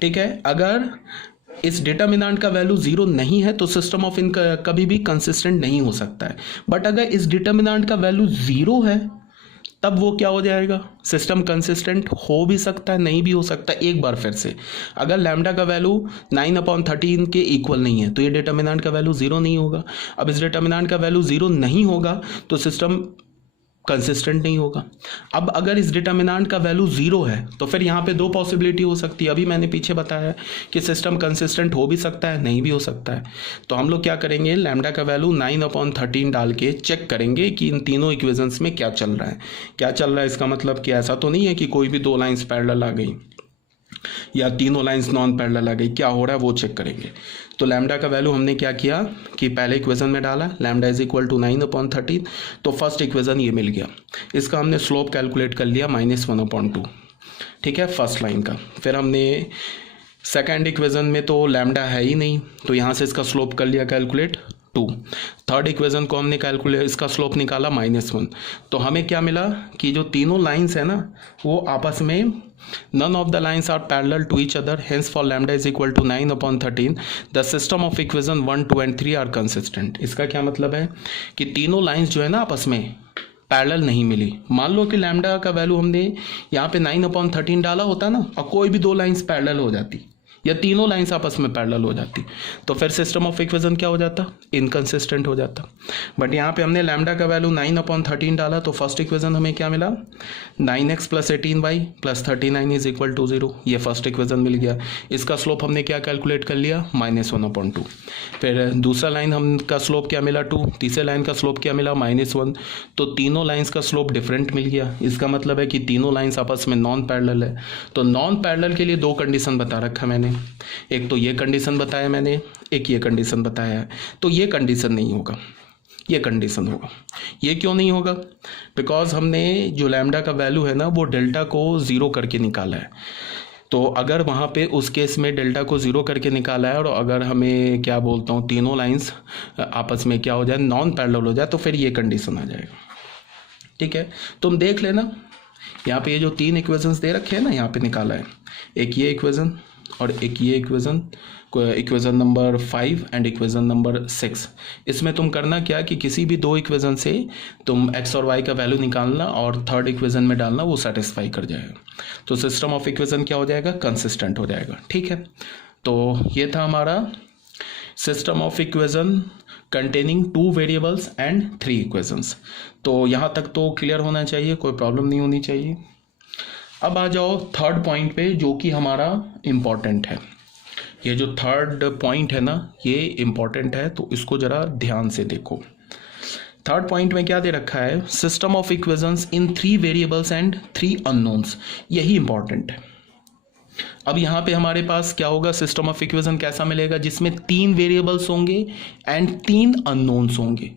ठीक है, अगर इस डिटर्मिनेंट का वैल्यू जीरो नहीं है तो सिस्टम ऑफ इन कभी भी कंसिस्टेंट नहीं हो सकता है। बट अगर इस डिटर्मिनेंट का वैल्यू जीरो है तब वो क्या हो जाएगा, सिस्टम कंसिस्टेंट हो भी सकता है, नहीं भी हो सकता। एक बार फिर से, अगर लैम्डा का वैल्यू 9/13 के इक्वल नहीं है तो ये डिटर्मिनेंट का वैल्यू जीरो नहीं होगा। अब इस डिटर्मिनेंट का वैल्यू जीरो नहीं होगा तो सिस्टम कंसिस्टेंट नहीं होगा। अब अगर इस डिटर्मिनेंट का वैल्यू जीरो है तो फिर यहाँ पे दो पॉसिबिलिटी हो सकती है। अभी मैंने पीछे बताया कि सिस्टम कंसिस्टेंट हो भी सकता है, नहीं भी हो सकता है। तो हम लोग क्या करेंगे, लैम्डा का वैल्यू 9/13 डाल के चेक करेंगे कि इन तीनों इक्वेशंस में क्या चल रहा है। क्या चल रहा है इसका मतलब कि ऐसा तो नहीं है कि कोई भी दो लाइंस पैरेलल आ गई या तीनों लाइंस नॉन पैरेलल आ गई, क्या हो रहा है वो चेक करेंगे। तो लैम्डा का वैल्यू हमने क्या किया कि पहले इक्वेशन में डाला लैम्डा इज इक्वल टू 9/13, तो फर्स्ट इक्वेशन ये मिल गया। इसका हमने स्लोप कैलकुलेट कर लिया -1/2, ठीक है, फर्स्ट लाइन का। फिर हमने सेकेंड इक्वेशन में तो लैम्डा है ही नहीं तो यहाँ से इसका स्लोप कर लिया कैलकुलेट 2। थर्ड इक्वेशन को हमने कैलकुलेट इसका स्लोप निकाला -1। तो हमें क्या मिला कि जो तीनों लाइंस है ना वो आपस में none of the lines are parallel to each other, hence for lambda is equal to 9/13 the system of equation 1, 2 and 3 are consistent। इसका क्या मतलब है कि तीनों लाइंस जो है ना आपस में पैरेलल नहीं मिली। मान लो कि लैम्डा का वैल्यू हमने यहाँ पे 9/13 डाला होता ना और कोई भी दो लाइंस पैरेलल हो जाती या तीनों लाइंस आपस में पैरेलल हो जाती तो फिर सिस्टम ऑफ इक्वेशन क्या हो जाता, इनकंसिस्टेंट हो जाता। बट यहाँ पे हमने लैम्डा का वैल्यू 9/13 डाला तो फर्स्ट इक्वेशन हमें क्या मिला, 9x + 18y + 39 is equal to 0। ये फर्स्ट इक्वेशन मिल गया। इसका स्लोप हमने क्या कैलकुलेट कर लिया, -1/2। फिर दूसरा लाइन हम का स्लोप क्या मिला 2, तीसरे लाइन का स्लोप क्या मिला -1। तो तीनों लाइन्स का स्लोप डिफरेंट मिल गया। इसका मतलब है कि तीनों लाइन्स आपस में नॉन पैरेलल है। तो नॉन पैरेलल के लिए दो कंडीशन बता रखा मैंने, एक तो ये कंडीशन बताया मैंने, एक ये कंडीशन बताया है। तो ये कंडीशन नहीं होगा, ये कंडीशन होगा। ये क्यों नहीं होगा, बिकॉज हमने जो लैम्डा का वैल्यू है ना वो डेल्टा को ज़ीरो करके निकाला है। तो अगर वहाँ पे उस केस में डेल्टा को ज़ीरो करके निकाला है और अगर हमें क्या बोलता हूँ तीनों लाइंस आपस में क्या हो जाए, नॉन पैरेलल हो जाए, तो फिर ये कंडीशन आ जाएगा। ठीक है, तुम देख लेना यहाँ पे ये जो तीन इक्वेशंस दे रखे हैं ना यहाँ पे निकाला है, एक ये इक्वेशन और एक ये equation, equation number 5 and equation number 6। इसमें तुम करना क्या कि किसी भी दो इक्वेशन से तुम x और y का वैल्यू निकालना और थर्ड इक्वेशन में डालना, वो सेटिस्फाई कर जाएगा। तो सिस्टम ऑफ इक्वेशन क्या हो जाएगा, कंसिस्टेंट हो जाएगा। ठीक है, तो ये था हमारा system of equation containing 2 variables and 3 equations. तो यहाँ तक तो क्लियर होना चाहिए, कोई प्रॉब्लम नहीं होनी चाहिए। अब आ जाओ थर्ड पॉइंट पे जो कि हमारा इम्पॉर्टेंट है। ये जो थर्ड पॉइंट है ना ये इम्पॉर्टेंट है, तो इसको ज़रा ध्यान से देखो। थर्ड पॉइंट में क्या दे रखा है, system of equations in 3 variables and 3 unknowns. यही इंपॉर्टेंट है। अब यहाँ पे हमारे पास क्या होगा, सिस्टम ऑफ इक्वेशन कैसा मिलेगा जिसमें 3 वेरिएबल्स होंगे एंड 3 अननोन्स होंगे।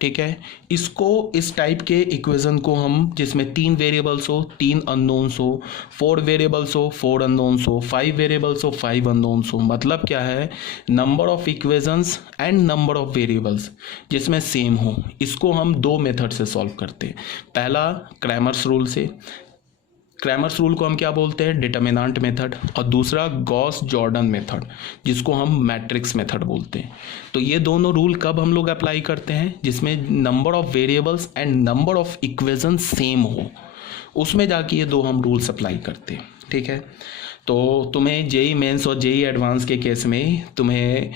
ठीक है, इसको इस टाइप के इक्वेशन को हम जिसमें 3 वेरिएबल्स हो 3 अननोन्स हो, 4 वेरिएबल्स हो 4 अननोन्स हो, 5 वेरिएबल्स हो 5 अननोन्स हो, मतलब क्या है, number of equations and number of variables जिसमें सेम हो, इसको हम दो मेथड से सॉल्व करते हैं। पहला क्रैमर्स रूल से, क्रैमर्स रूल को हम क्या बोलते हैं, डिटर्मिनेंट मेथड, और दूसरा गॉस जॉर्डन मेथड जिसको हम मैट्रिक्स मेथड बोलते हैं। तो ये दोनों रूल कब हम लोग अप्लाई करते हैं, जिसमें number of variables and number of equation same हो, उसमें जाके ये दो हम रूल्स अप्लाई करते हैं। ठीक है, तो तुम्हें जेई मेंस और जेई एडवांस के केस में तुम्हें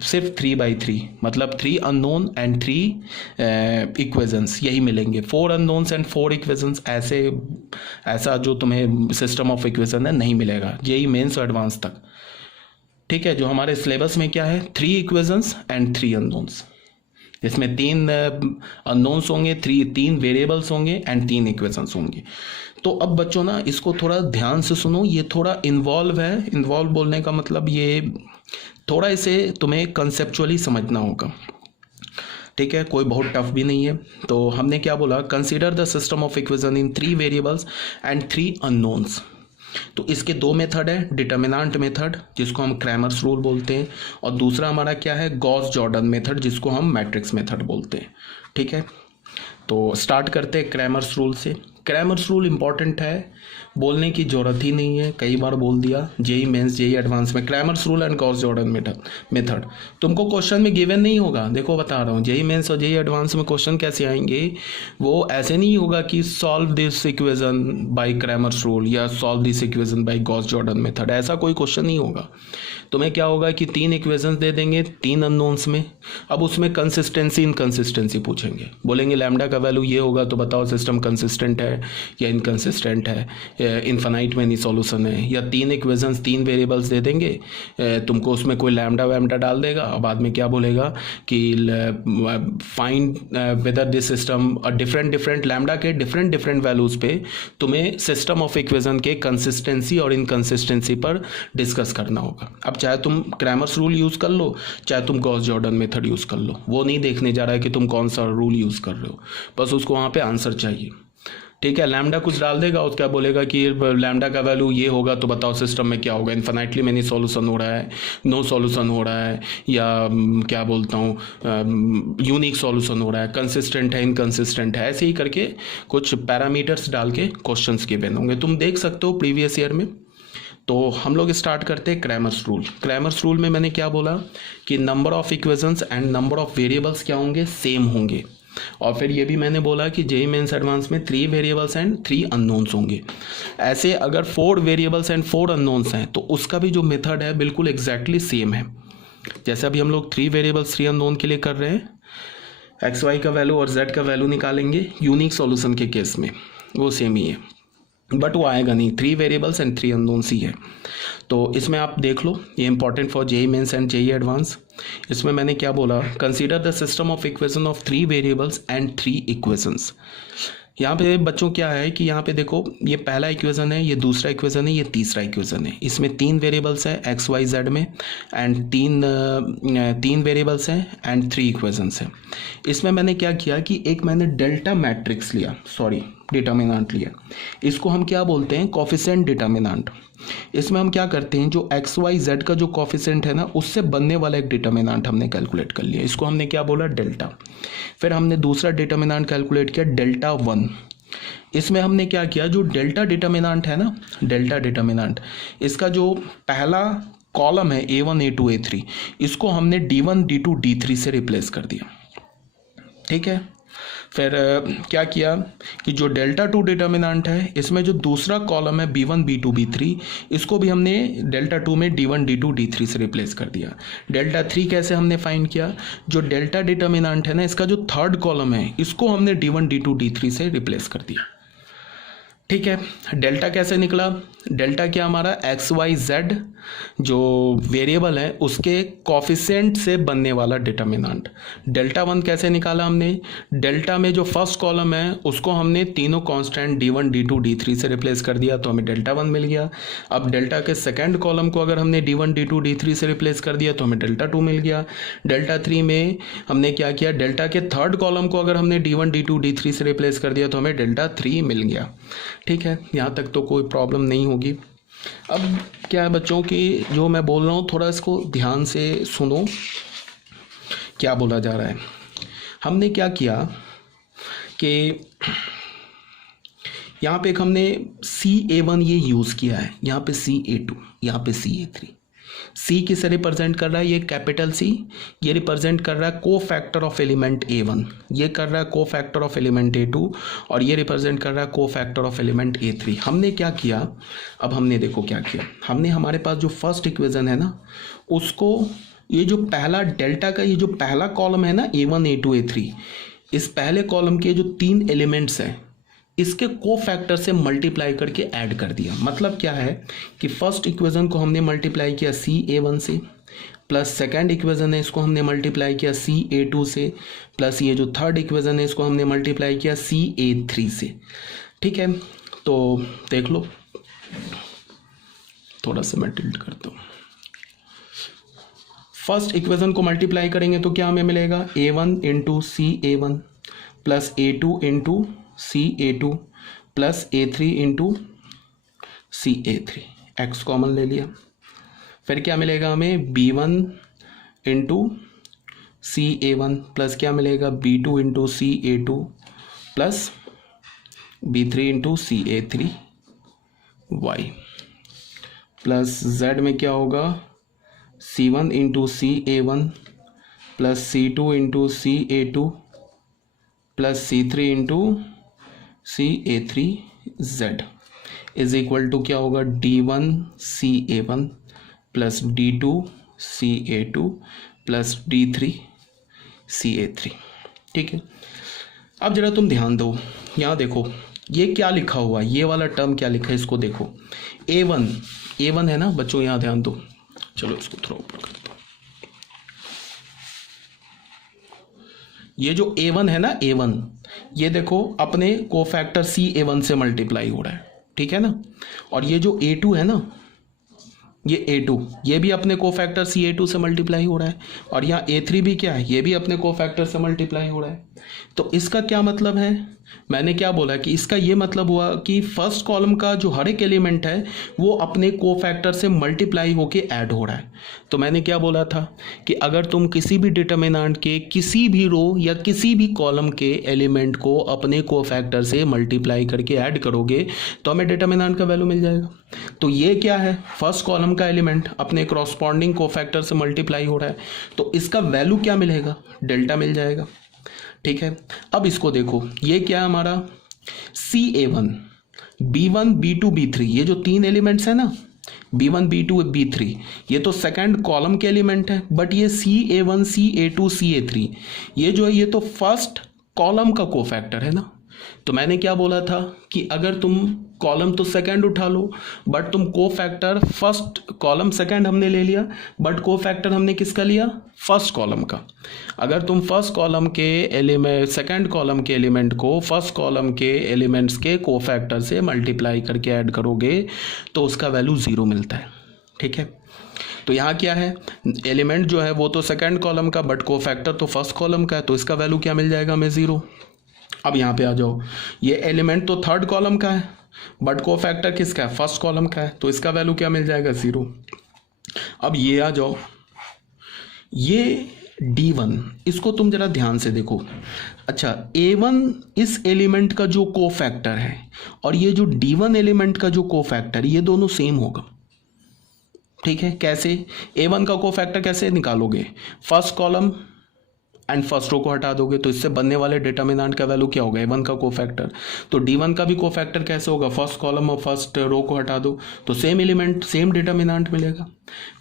सिर्फ 3/3 मतलब 3 अननोन एंड 3 इक्वेशंस यही मिलेंगे। 4 अननोन्स एंड 4 इक्वेशंस ऐसा जो तुम्हें सिस्टम ऑफ इक्वेशन है नहीं मिलेगा जेई मेंस और एडवांस तक। ठीक है, जो हमारे सिलेबस में क्या है, 3 इक्वेशंस एंड 3 अननोन्स, जिसमें 3 अननोन्स होंगे, 3 वेरिएबल्स होंगे एंड 3 इक्वेशंस होंगे। तो अब बच्चों ना इसको थोड़ा ध्यान से सुनो, ये थोड़ा इन्वॉल्व है। इन्वॉल्व बोलने का मतलब ये थोड़ा इसे तुम्हें कंसेप्चुअली समझना होगा। ठीक है, कोई बहुत टफ भी नहीं है। तो हमने क्या बोला, consider the system of equation in 3 variables and 3 unknowns. तो इसके दो मेथड है, डिटर्मिनेंट मेथड जिसको हम क्रैमर्स रूल बोलते हैं, और दूसरा हमारा क्या है, गॉस जॉर्डन मेथड जिसको हम मैट्रिक्स मेथड बोलते हैं। ठीक है, तो स्टार्ट करते हैं क्रैमर्स रूल से। क्रैमर्स रूल इंपॉर्टेंट है, बोलने की ज़रूरत ही नहीं है, कई बार बोल दिया जेई मेंस जेई एडवांस में। Cramer's rule and Gauss Jordan method तुमको क्वेश्चन में गिवन नहीं होगा, देखो बता रहा हूँ, जेई मेंस और जेई एडवांस में क्वेश्चन कैसे आएंगे, वो ऐसे नहीं होगा कि solve this equation by Cramer's rule या solve this equation by Gauss Jordan method, ऐसा कोई क्वेश्चन नहीं होगा। तुम्हें क्या होगा कि 3 इक्वेशंस दे देंगे 3 अननोन्स में, अब उसमें कंसिस्टेंसी इनकंसिस्टेंसी पूछेंगे, बोलेंगे लैम्डा का वैल्यू ये होगा तो बताओ सिस्टम कंसिस्टेंट है या इनकंसिस्टेंट है, इनफाइनाइट में नहीं सॉल्यूशन है, या 3 इक्वेशंस 3 वेरिएबल्स दे देंगे, तुमको उसमें कोई लैम्डा वैम्डा डाल देगा और बाद में क्या बोलेगा कि find whether this system different lambda के डिफरेंट वैल्यूज़ पे तुम्हें सिस्टम ऑफ इक्वेशन के कंसिस्टेंसी और इनकंसिस्टेंसी पर डिस्कस करना होगा। अब चाहे तुम क्रैमर्स रूल यूज़ कर लो, चाहे तुम गॉस जॉर्डन मेथड यूज़ कर लो, वो नहीं देखने जा रहा है कि तुम कौन सा रूल यूज़ कर रहे हो, बस उसको वहाँ पे आंसर चाहिए। ठीक है, लैम्डा कुछ डाल देगा, उसका बोलेगा कि लैम्डा का वैल्यू ये होगा तो बताओ सिस्टम में क्या होगा, इन्फिनाइटली मैनी सॉल्यूशन हो रहा है, नो सॉल्यूशन हो रहा है, या क्या बोलता हूँ यूनिक सॉल्यूशन हो रहा है, कंसिस्टेंट है इनकंसिस्टेंट है, ऐसे ही करके कुछ पैरामीटर्स डाल के क्वेश्चंस गिवन होंगे, तुम देख सकते हो प्रीवियस ईयर में। तो हम लोग स्टार्ट करते हैं क्रैमर्स रूल। क्रैमर्स रूल में मैंने क्या बोला कि number of equations and number of variables क्या होंगे, सेम होंगे। और फिर ये भी मैंने बोला कि जेई मेंस एडवांस में 3 वेरिएबल्स एंड 3 अननोन्स होंगे। ऐसे अगर 4 वेरिएबल्स एंड 4 अननोन्स हैं तो उसका भी जो मेथड है बिल्कुल एग्जैक्टली सेम है। जैसे अभी हम लोग 3 वेरिएबल्स 3 अननोन के लिए कर रहे हैं, एक्स वाई का वैल्यू और जेड का वैल्यू निकालेंगे यूनिक सॉल्यूशन के केस में, वो सेम ही है, बट वो आएगा नहीं, 3 वेरिएबल्स एंड 3 अननोन्स ही है। तो इसमें आप देख लो, ये important for JEE mains and JEE advance. इसमें मैंने क्या बोला, consider the system of equation of 3 variables and 3 equations. यहाँ पे बच्चों क्या है कि यहाँ पे देखो, ये पहला इक्वेशन है, ये दूसरा इक्वेशन है, ये तीसरा इक्वेशन है। इसमें 3 वेरिएबल्स है एक्स वाई जेड में एंड 3 वेरिएबल्स हैं एंड 3 इक्वेशंस हैं। इसमें मैंने क्या किया कि एक मैंने डेल्टा मैट्रिक्स लिया, सॉरी डिटर्मिनेंट लिया, इसको हम क्या बोलते हैं, कोफिशिएंट डिटर्मिनेंट। इसमें हम क्या करते हैं, जो एक्स वाई जेड का जो कोफिशिएंट है ना, उससे बनने वाला एक डिटर्मिनेंट हमने कैलकुलेट कर लिया, इसको हमने क्या बोला, डेल्टा। फिर हमने दूसरा डिटर्मिनेंट कैलकुलेट किया, डेल्टा 1। इसमें हमने क्या किया, जो डेल्टा डिटर्मिनेंट है ना, डेल्टा डिटर्मिनेंट, इसका जो पहला कॉलम है A1 A2 A3, इसको हमने D1 D2 D3 से रिप्लेस कर दिया। ठीक है, फिर क्या किया कि जो डेल्टा 2 डिटर्मिनेंट है, इसमें जो दूसरा कॉलम है B1 B2 B3, इसको भी हमने डेल्टा 2 में D1 D2 D3 से रिप्लेस कर दिया। डेल्टा 3 कैसे हमने फाइंड किया, जो डेल्टा डिटर्मिनेंट है ना, इसका जो थर्ड कॉलम है, इसको हमने D1 D2 D3 से रिप्लेस कर दिया। ठीक है, डेल्टा कैसे निकला, डेल्टा क्या हमारा एक्स वाई जेड जो वेरिएबल है उसके कोफिशिएंट से बनने वाला डिटर्मिनेंट। डेल्टा 1 कैसे निकाला हमने, डेल्टा में जो फर्स्ट कॉलम है उसको हमने तीनों कांस्टेंट D1 D2 D3 से रिप्लेस कर दिया, तो हमें डेल्टा 1 मिल गया। अब डेल्टा के सेकंड कॉलम को अगर हमने D1 D2 D3 से रिप्लेस कर दिया तो हमें डेल्टा 2 मिल गया। डेल्टा 3 में हमने क्या किया, डेल्टा के थर्ड कॉलम को अगर हमने D1 D2 D3 से रिप्लेस कर दिया तो हमें डेल्टा 3 मिल गया। ठीक है, यहाँ तक तो कोई प्रॉब्लम नहीं होगी। अब क्या है बच्चों की, जो मैं बोल रहा हूँ थोड़ा इसको ध्यान से सुनो, क्या बोला जा रहा है। हमने क्या किया कि यहाँ पे एक हमने CA1 ये यूज़ किया है, यहाँ पे CA2, यहाँ पे CA3। C किसे रिप्रेजेंट कर रहा है, ये कैपिटल C, ये रिप्रेजेंट कर रहा है को फैक्टर ऑफ एलिमेंट A1, ये कर रहा है को फैक्टर ऑफ एलिमेंट A2, और ये रिप्रेजेंट कर रहा है को फैक्टर ऑफ एलिमेंट A3। हमने क्या किया, अब हमने देखो क्या किया, हमने हमारे पास जो फर्स्ट इक्वेशन है ना, उसको ये जो पहला डेल्टा का ये जो पहला कॉलम है ना A1 A2 A3, इस पहले कॉलम के जो 3 एलिमेंट्स हैं इसके को फैक्टर से मल्टीप्लाई करके ऐड कर दिया। मतलब क्या है कि फर्स्ट इक्वेशन को हमने मल्टीप्लाई किया CA1 से, प्लस सेकंड इक्वेशन है इसको हमने मल्टीप्लाई किया CA2 से, प्लस ये जो थर्ड इक्वेशन है इसको हमने मल्टीप्लाई किया CA3 से। ठीक है, तो देख लो, थोड़ा सा मैं टिल्ट करता हूँ। फर्स्ट इक्वेशन को मल्टीप्लाई करेंगे तो क्या हमें मिलेगा, A1 into CA1 plus A2 into CA2 plus A3 into CA3, x common ले लिया। फिर क्या मिलेगा हमें, B1 इंटू CA1 प्लस क्या मिलेगा B2 into CA2 plus B3 into CA3Y plus Z में क्या होगा C1 into CA1 plus C2 into CA2 plus C3 into CA3Z is equal to क्या होगा D1 CA1 plus D2 CA2 plus D3 CA3। ठीक है, अब जरा तुम ध्यान दो, यहाँ देखो ये क्या लिखा हुआ है, ये वाला टर्म क्या लिखा है, इसको देखो A1 है ना बच्चों, यहाँ ध्यान दो। चलो इसको थोड़ा ऊपर कर दो। ये जो A1 है ना, A1 ये देखो अपने कोफैक्टर CA1 से मल्टीप्लाई हो रहा है, ठीक है ना। और ये जो A2 है ना, ये A2 ये भी अपने कोफैक्टर CA2 से मल्टीप्लाई हो रहा है, और यहाँ A3 भी क्या है, ये भी अपने कोफैक्टर से मल्टीप्लाई हो रहा है। तो इसका क्या मतलब है, मैंने क्या बोला कि इसका ये मतलब हुआ कि फर्स्ट कॉलम का जो हर एक एलिमेंट है वो अपने कोफैक्टर से मल्टीप्लाई होके ऐड हो रहा है। तो मैंने क्या बोला था कि अगर तुम किसी भी डिटर्मिनेंट के किसी भी रो या किसी भी कॉलम के एलिमेंट को अपने कोफैक्टर से मल्टीप्लाई करके ऐड करोगे तो हमें डिटर्मिनेंट का वैल्यू मिल जाएगा। तो ये क्या है, फर्स्ट कॉलम का एलिमेंट अपने कॉरस्पॉन्डिंग कोफैक्टर से मल्टीप्लाई हो रहा है, तो इसका वैल्यू क्या मिलेगा, डेल्टा मिल जाएगा। ठीक है, अब इसको देखो, ये क्या है हमारा CA1 B1 B2 B3, ये जो तीन एलिमेंट्स है ना B1 B2 B3, ये तो सेकंड कॉलम के एलिमेंट है, बट ये CA1 CA2 CA3 ये जो है ये तो फर्स्ट कॉलम का कोफैक्टर है ना। तो मैंने क्या बोला था कि अगर तुम कॉलम तो सेकंड उठा लो, बट तुम कोफैक्टर फर्स्ट, कॉलम सेकंड हमने ले लिया बट कोफैक्टर हमने किसका लिया, फर्स्ट कॉलम का। अगर तुम फर्स्ट कॉलम के एलिमेंट सेकंड कॉलम के एलिमेंट को फर्स्ट कॉलम के एलिमेंट्स के कोफैक्टर से मल्टीप्लाई करके ऐड करोगे तो उसका वैल्यू 0 मिलता है। ठीक है, तो यहाँ क्या है, एलिमेंट जो है वो तो सेकंड कॉलम का बट कोफैक्टर तो फर्स्ट कॉलम का है, तो इसका वैल्यू क्या मिल जाएगा हमें, 0। अब यहाँ पे आ जाओ, ये एलिमेंट तो थर्ड कॉलम का है बट कोफैक्टर किसका है, फर्स्ट कॉलम का है, तो इसका वैल्यू क्या मिल जाएगा, 0। अब ये आ जाओ, ये D1 इसको तुम जरा ध्यान से देखो। अच्छा, A1 इस एलिमेंट का जो कोफैक्टर है और ये जो D1 एलिमेंट का जो कोफैक्टर, ये दोनों सेम होगा। ठीक है, कैसे, A1 का कोफैक्टर कैसे निकालोगे, first column and first row को हटा दोगे, तो इससे बनने वाले डिटर्मिनेंट का वैल्यू क्या होगा, A1 का कोफैक्टर। तो D1 का भी कोफैक्टर कैसे होगा, फर्स्ट कॉलम और फर्स्ट रो को हटा दो तो सेम एलिमेंट सेम डिटर्मिनेंट मिलेगा।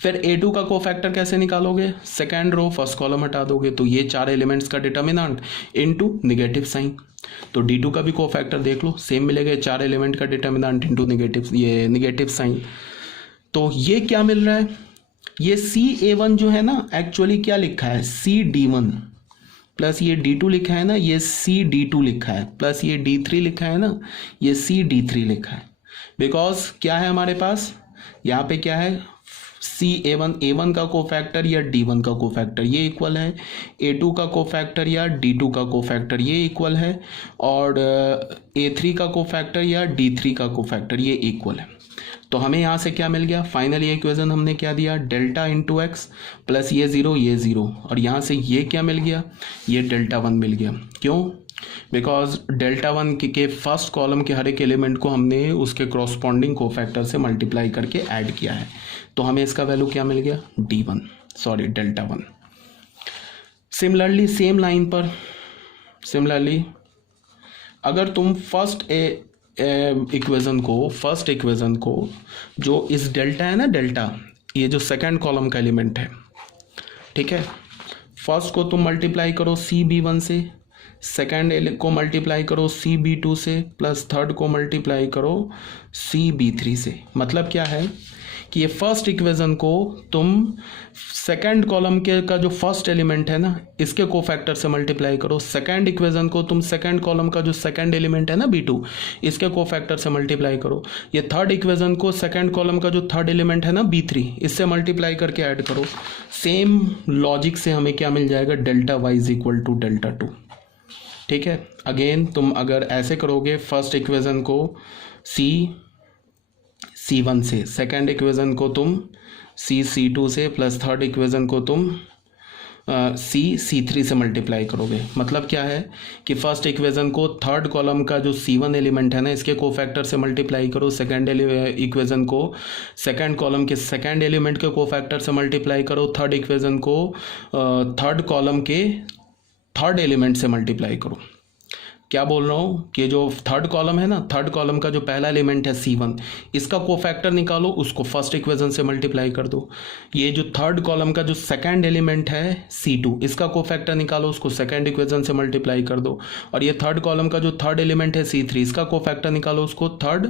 फिर A2 का कोफैक्टर कैसे निकालोगे, सेकेंड रो फर्स्ट कॉलम हटा दोगे तो ये चार एलिमेंट्स का डिटर्मिनेंट इनटू नेगेटिव साइन। तो D2 का भी कोफैक्टर देख लो, सेम मिलेगा, चार एलिमेंट का डिटर्मिनेंट इनटू नेगेटिव साइन। तो ये क्या मिल रहा है, ये CA1 जो है ना एक्चुअली क्या लिखा है, CD1 प्लस ये D2 लिखा है ना, ये CD2 लिखा है, प्लस ये D3 लिखा है ना, ये CD3 लिखा है। बिकॉज क्या है हमारे पास यहाँ पे क्या है, A1 का कोफैक्टर या D1 का कोफैक्टर ये इक्वल है, A2 का कोफैक्टर या D2 का कोफैक्टर ये इक्वल है, और A3 का कोफैक्टर या D3 का कोफैक्टर ये इक्वल है। तो हमें यहाँ से क्या मिल गया, फाइनल ये इक्वेशन हमने क्या दिया, डेल्टा इंटू एक्स प्लस ये 0 और यहाँ से ये क्या मिल गया, ये डेल्टा 1 मिल गया। क्यों, बिकॉज डेल्टा 1 के फर्स्ट कॉलम के हर एक एलिमेंट को हमने उसके क्रॉसपॉन्डिंग कोफैक्टर से मल्टीप्लाई करके ऐड किया है, तो हमें इसका वैल्यू क्या मिल गया, डेल्टा 1। सिमिलरली सेम लाइन पर अगर तुम फर्स्ट इक्वेशन को जो इस डेल्टा है ना, डेल्टा ये जो सेकंड कॉलम का एलिमेंट है, ठीक है, फर्स्ट को तुम मल्टीप्लाई करो CB1 से, सेकंड को मल्टीप्लाई करो CB2 से, प्लस थर्ड को मल्टीप्लाई करो CB3 से। मतलब क्या है कि ये फर्स्ट इक्वेशन को तुम सेकंड कॉलम के का जो फर्स्ट एलिमेंट है ना इसके कोफैक्टर से मल्टीप्लाई करो, सेकंड इक्वेशन को तुम सेकंड कॉलम का जो सेकंड एलिमेंट है ना B2 इसके कोफैक्टर से मल्टीप्लाई करो, ये थर्ड इक्वेशन को सेकंड कॉलम का जो थर्ड एलिमेंट है ना B3 इससे मल्टीप्लाई करके ऐड करो। सेम लॉजिक से हमें क्या मिल जाएगा, delta y is equal to delta 2। ठीक है, अगेन तुम अगर ऐसे करोगे, फर्स्ट इक्वेशन को C1 से, सेकंड इक्वेशन को तुम C2 से, प्लस थर्ड इक्वेशन को तुम C3 से मल्टीप्लाई करोगे। मतलब क्या है कि फर्स्ट इक्वेशन को थर्ड कॉलम का जो C1 एलिमेंट है ना इसके कोफैक्टर से मल्टीप्लाई करो, सेकंड इक्वेशन को सेकंड कॉलम के सेकंड एलिमेंट के कोफैक्टर से मल्टीप्लाई करो, थर्ड इक्वेशन को थर्ड कॉलम के थर्ड एलिमेंट से मल्टीप्लाई करो। क्या बोल रहा हूँ कि जो थर्ड कॉलम है ना, थर्ड कॉलम का जो पहला एलिमेंट है C1 इसका कोफैक्टर निकालो, उसको फर्स्ट इक्वेशन से मल्टीप्लाई कर दो। ये जो थर्ड कॉलम का जो सेकंड एलिमेंट है C2 इसका कोफैक्टर निकालो, उसको सेकंड इक्वेशन से मल्टीप्लाई कर दो। और ये थर्ड कॉलम का जो थर्ड एलिमेंट है C3 इसका कोफैक्टर निकालो, उसको थर्ड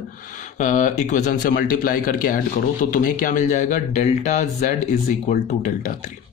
इक्वेशन से मल्टीप्लाई करके ऐड करो। तो तुम्हें क्या मिल जाएगा, delta Z is equal to delta 3।